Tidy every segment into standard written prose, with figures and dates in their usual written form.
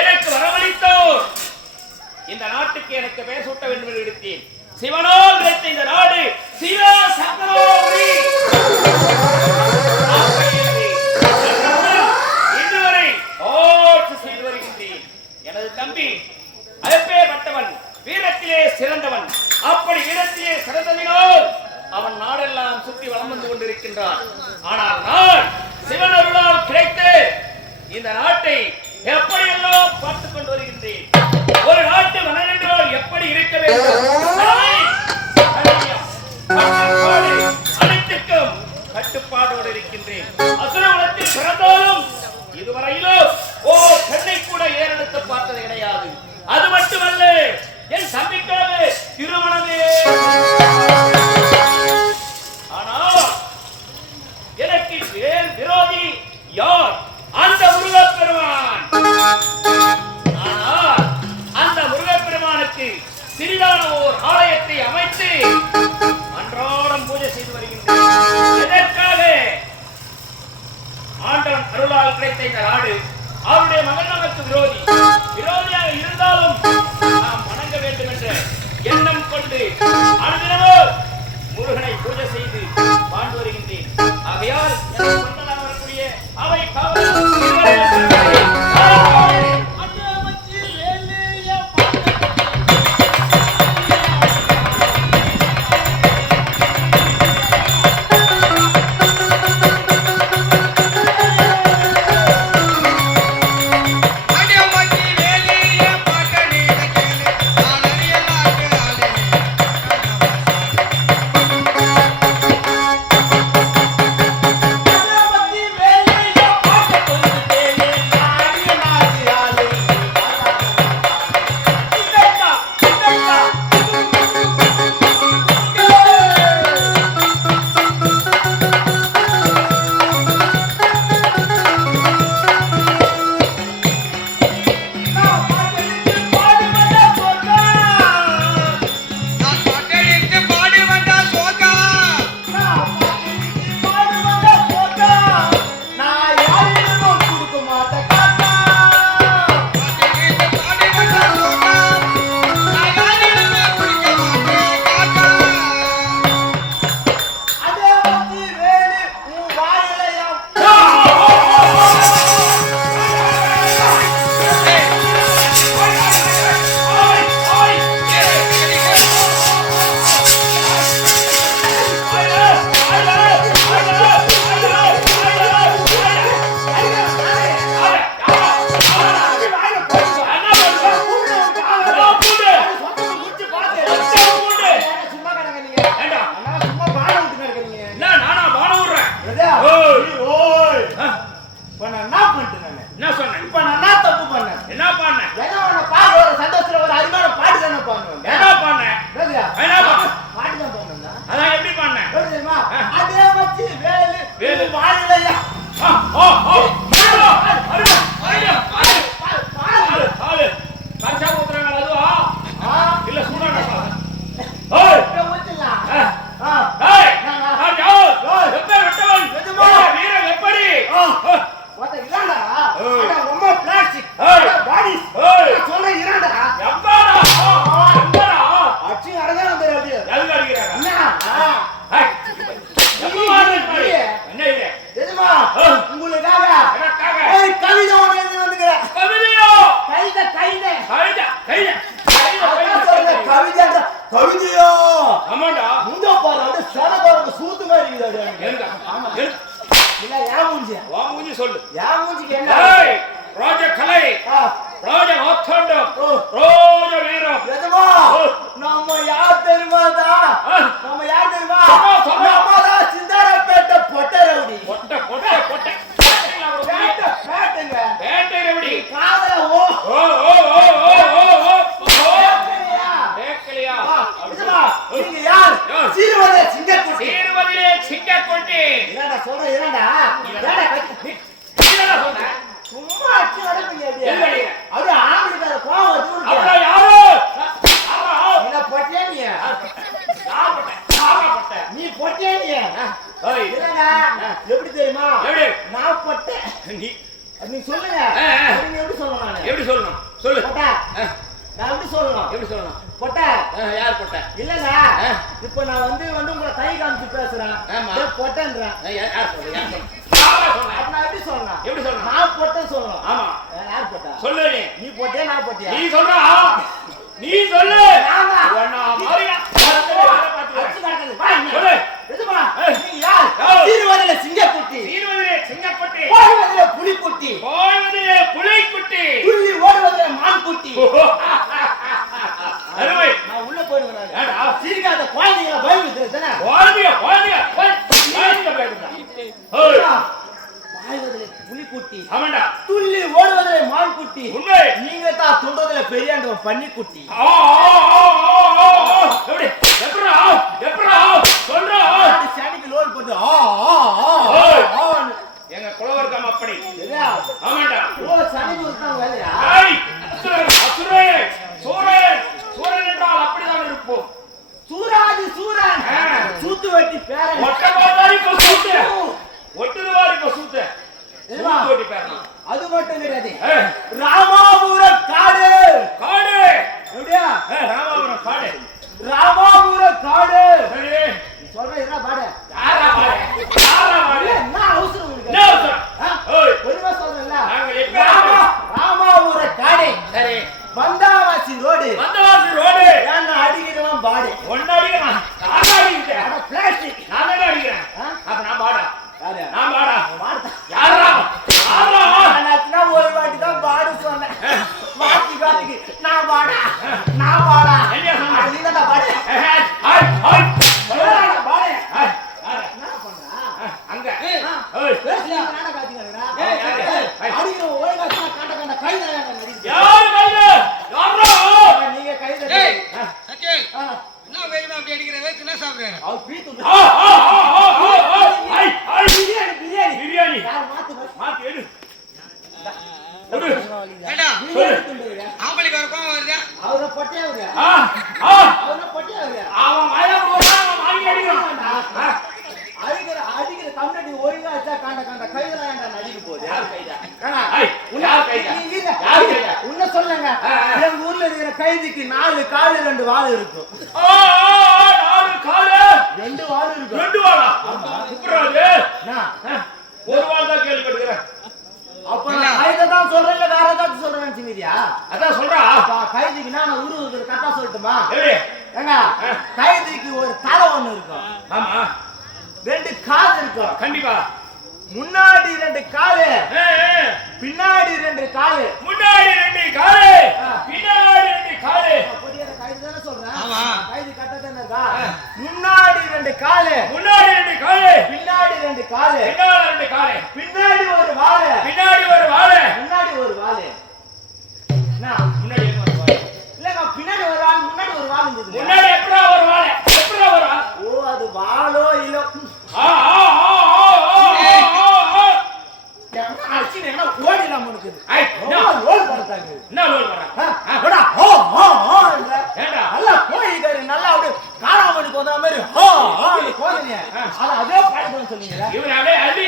எனக்கு வரவழைத்தோர் இந்த நாட்டுக்கு எனக்கு பெயர் சூட்ட வேண்டும் என்று எடுத்தேன். சிவனால் கிடைத்த இந்த நாடு சிவ சக்கரவர்த்தி இன்று வரை ஆட்சி செய்து வருகின்றேன். எனது தம்பி அப்பேற்பட்டவன் வீரத்திலே சிறந்தவன். அப்படி வீரத்திலே சிறந்ததினால் அவன் நாடெல்லாம் சுற்றி வலம் வந்து கொண்டிருக்கின்றான். ஆனால் நான் சிவன் அருளால் கிடைத்து இந்த நாட்டை எப்படியெல்லாம் பார்த்துக் கொண்டு வருகின்றேன். ஒரு நாட்டு மன்னரென்றால் எப்படி இருக்க வேண்டும், அனைத்துக்கும் கட்டுப்பாடோடு இருக்கின்றேன். அசுரகுலத்தில் பிறந்தாலும் இதுவரையிலும் பெண்ணை கூட ஏறெடுத்து பார்த்தது கிடையாது. அது மட்டுமல்ல, என் தம்பிக்காக திருமணமே. ஆனால் எனக்கு விரோதி யார்? அந்த முருகப்பெருமான். ஆனால் அந்த முருகப்பெருமானுக்கு சிறிதான ஓர் ஆலயத்தை அமைத்து அன்றாடம் பூஜை செய்து வருகின்றேன். எதற்காக? ஆண்டவன் அருளால் கிடைத்த இந்த நாடு அவருடைய மகன் நமக்கு விரோதியாக இருந்தாலும் நாம் வணங்க வேண்டும் என்ற எண்ணம் கொண்டு அனுதினமும் முருகனை பூஜை செய்து வாழ்ந்து வருகின்றேன். ஆகையால் வரக்கூடிய அவை சொல்லு. ராஜகலை, ராஜ ஆத்தண்டம், ராஜ வீரம். நம்ம யார் தெரியுமா? சிந்தாரப்பேட்டை பொட்டை ரவுடி. பொட்டை இதுமா, நீங்க யார்? சீருவதே சிங்கக்குட்டி. சீருவதிலே சிங்கக்குட்டி. என்னடா சொல்ற, என்னடா? என்னடா கத்தி? என்னடா சொல்ற? சும்மா அடிச்சு நடப்பீங்க அப்படியே. எல்லடி? அப்படியே ஆம்பளைக்கார கோவம் வந்து விடுங்க. அப்புறம் யாரு? என்ன பொட்டியா நீ? நீ பொட்டியா நீ? இல்லடா, எப்படி தெரியுமா? எப்படி? நான் பொட்டேன். நீ நீ சொல்லுங்க. நீங்க எப்படி சொல்லணும் நானு? எப்படி சொல்லணும்? சொல்லு. பொட்டை. நான் எப்படி சொல்லணும்? எப்படி சொல்லணும்? பொட்டை. யார் போட்ட? இல்லங்க, இப்ப நான் வந்து உங்களை கை காமிச்சு பேசுறேன். ஆமா. பொட்டன்றேன். யார் சொல்ற? யார் சொல்ற? அப்ப நான் எப்படி சொல்லணும்? எப்படி சொல்லணும்? நான் பொட்டேன்னு சொல்லணும். ஆமா. யார் பொட்டா? சொல்லு நீ. நீ பொட்டியா நான் பொட்டியா? நீ சொல்றா? நீ சொல்லு. ஆமா. ஒண்ணா மாரியா? அடிச்சு கிடக்குது. வா இங்க. சொல்லு. எதுமா? நீ யார்? சீருவதிலே சிங்கக்குட்டி. சீருவதிலே சிங்கக்குட்டி. போய்வதிலே புலிக்குட்டி. போய்வதிலே புலிக்குட்டி. துள்ளி ஓடுவதிலே மான்குட்டி. அருமை. நான் உள்ள போயிடுவேன். ஏடா? சீர்காத குழந்தைகளை பயமுறுத்துறது தானே? குழந்தைய பயந்துடா. ஓய். பாய்வதிலே புலிக்குட்டி. ஆமாண்டா. துள்ளி ஓடுவதிலே மான்குட்டி. உண்மை. நீங்க தான் துண்டதிலே பெரியாண்டவன் பன்னிக்குட்டி. எப்படி? எப்படா? சொல்றா. சனிக்கு லோல் போட்டு எங்க குலவர்க்கம் அப்படி. எதா? ஆமாண்டா. ஓ, சனிக்கு ஒருத்தன் வேலையா? ஏய், அசுரன், சூரன் என்றால் அப்படிதான் இருப்போம். சூராதி சூரன். சூத்து வெட்டி பேரன். ஒட்டபாதாரி பசூத்து. ஒட்டுருவாரி பசூத்து. எதுவா? சூத்து வெட்டி பேரன். அது மட்டும் கிடையாது. ராமாபுர காடு. காடு. எப்படியா? ராமாபுரம் காடு. ராமாபுர காடு. சரி. சொல்ற என்ன பாடு? யாரா பாடு? என்ன அவசரம் உங்களுக்கு? என்ன அவசரம்? ஓய். ஒருவா சொல்றேன்ல. நாங்க எப்ப ராமாபுர காடு. சரி. வந்தாவாசி ரோடு. வந்தவாசி ரோடு. ஏன்னா அடிக்கிறவன் பாடு. ஒன்னாடிக்கிறேன். நான் அடிக்கிறேன். அட பிளாஸ்டிக். நான் தான் அடிக்கிறேன். அப்ப நான் பாடா. யாரு? நான் பாடா. வார்த்தை. யாரா? நான் ஒரு வாட்டி தான் பாடு சொன்னேன். வாத்திக்கு நான் பாடா. என்ன சொன்ன? நீ தான் பாடு. பாடு. என்ன பண்றா? அங்க. பேசல நாடா காத்திங்கடா. அடிக்கிற ஓய்வா காண்ட கைதா நடிச்சு. யார் கையில? யாரா? நீங்க கைதா. சச்சே என்ன வேணுமா அப்படி அடிக்கிற சின்ன சாப்பிடுறேன் அவ பீத்து. பிரியாணி. பிரியாணி. யார் மாத்து மாத்தி எடு. ஏண்டா பிரியாணி துண்டுங்க. ஆம்பளைக்கு ஒரு கோவம் வருதா அவர பொட்டியா அவரு. அவர பொட்டியா அவரு. அவன் மயில போறான், அவன் வாங்கி அடிக்கிறான். அடிக்கிற தமிழ்நாடு ஒழுங்கா வச்சா காண்ட கைதா ஏன்டா நடிக்க போகுது? யார் கைதா? யார் கைதா? உன்ன சொல்லுங்க. எங்க ஊர்ல இருக்கிற கைதிக்கு 4 காலு 2 வால் இருக்கும். 4 காலு 2 வால் இருக்கும். 2 வாளா? சுப்ராஜ். என்ன? ஒரு வாள் தான் கேள்விப்பட்டிருக்கிறேன். அப்ப நான் கைதை தான் சொல்றேன், இல்ல வேற ஏதாச்சும் சொல்றேன்னு நினைச்சீங்கயா? அதான் சொல்றா. கைதிக்கு நான் உருவ கரெக்டா சொல்லட்டுமா? எப்படி? ஏங்க, கைதிக்கு ஒரு தலை ஒண்ணு இருக்கும். ஆமா. 2 கால் இருக்கும். கண்டிப்பா. முன்னாடி 2 காலு, பின்னாடி 2 காலு. முன்னாடி 2 காலு, பின்னாடி 2 காலு. கைது தானே சொல்றேன். ஆமா. கைது கரெக்டா தானே இருக்கா? முன்னாடி 2 காலு, முன்னாடி 2 காலு, பின்னாடி 2 காலு, பின்னாடி 2 காலு, பின்னாடி ஒரு வாலு, பின்னாடி ஒரு வாலு, முன்னாடி ஒரு வாலு. என்ன? முன்னாடி ஒரு வாலு. இல்லங்க, பின்னாடி ஒரு வால், முன்னாடி ஒரு வால் இருந்தது. முன்னாடி எப்படா ஒரு வாலு? எப்படா ஒரு வால்? ஓ, அது வாலோ இல்ல. ஓடிலாம் இருக்குது. லோல் பண்றாங்க. என்ன லோல் பண்றாங்க? நல்லா கோயிக்காரு, நல்லா அப்படியே காராமணிக்கு வந்த மாதிரி கோதனைய அதே பாட்டு சொன்னீங்க. இவன் அப்படியே அடி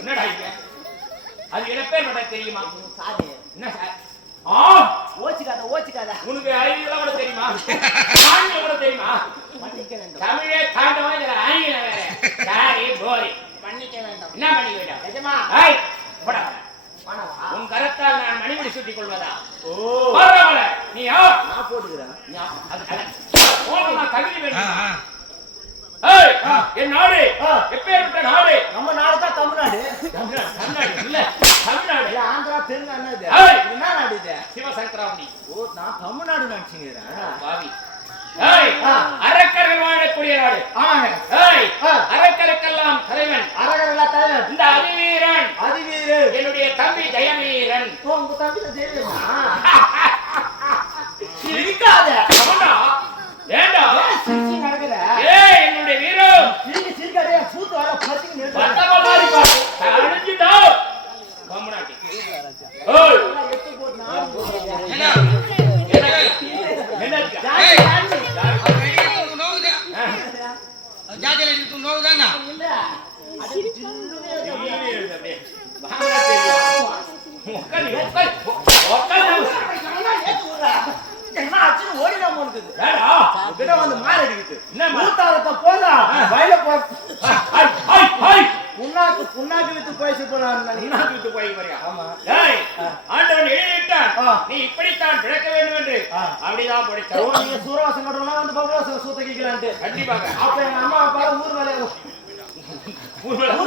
என்னடா இது? அது என்ன பேர் மட்டும் தெரியுமா? சாதி என்ன சார்? ஓச்சிக்காத உனக்கு அறிவியெல்லாம் கூட தெரியுமா? ஆங்கிலம் கூட தெரியுமா? மன்னிக்க வேண்டும். தமிழே தாண்டவா இதுல ஆங்கிலம் வேற. சாரி போரி. மன்னிக்க வேண்டும். என்ன பண்ணிக்க வேண்டும்? நிஜமா? ஏய், போடா. பணவா? உன் கரத்தால் நான் மணிமுடி சுட்டிக் கொள்வதா? ஓ, பரவாயில்ல. நீ யார்? நான் போட்டுக்கிறேன். நான் தகுதி வேண்டும். ஏய், என் நாடு எப்பேற்பட்ட நாடு? நம்ம நாடு தான் தமிழ்நாடு. தமிழ்நாடு இல்ல, தமிழ்நாடு. இல்ல, ஆந்திரா தெலுங்கானா இது. ஏய். என்ன நாடு இது? சிவசங்கராபுரி. ஓ, நான் தமிழ்நாடு நினைச்சுக்கிறேன். பாவி. ஏய், அரக்கர்கள் வாழக்கூடிய நாடு. ஆமாங்க. ஏய், அரக்கருக்கெல்லாம் தலைவன் அரகரலா தலைவர். இந்த அதிவீரன், அதிவீரு. என்னுடைய தம்பி ஜெயவீரன். உங்க தம்பி ஜெயிலுமா? கொடுக்குது ஏடா கிட்ட வந்து மாறு அடிக்குது என்னம்மா? மூத்தாரத்தை போதா வயல போ ஹாய் ஹாய் ஹாய் புண்ணாக்கு வித்து போயிச்சு போலாம் நீனாக்கு விட்டு போய் வரியா ஆமா டேய் ஆண்டவன் எழுதிட்டான் ஆ. நீ இப்படித்தான் பிறக்க வேண்டும் என்று ஆ. அப்படிதான் ஓ படிச்சான் நீங்க சூரவாசம் கட்டணும்னா வந்து பகவாசம் சூத்த கேட்கலான்ட்டு கண்டிப்பாக அப்ப எங்க அம்மா அப்பா ஊர் மேல ஊர்வலம்.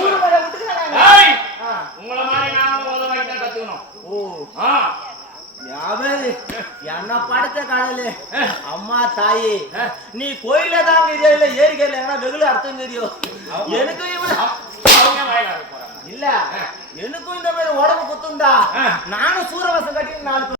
ஊர் மேல விட்டுக்கிறாங்க டேய் உங்கள மாதிரி நாம உதவாக்கி தான் கத்துக்கணும் ஓ ஆ யாவது என்ன படுத்த காலையில அம்மா தாயே நீ கோயில தான் இல்ல ஏரிக்கையில ஏன்னா வெகுல அர்த்தம் தெரியும் எனக்கும் இவன் அவங்க வாயில போறாங்க இல்ல எனக்கும் இந்த மாதிரி உடம்பு குத்துண்டா நானும் சூரவாசம் கட்டி 4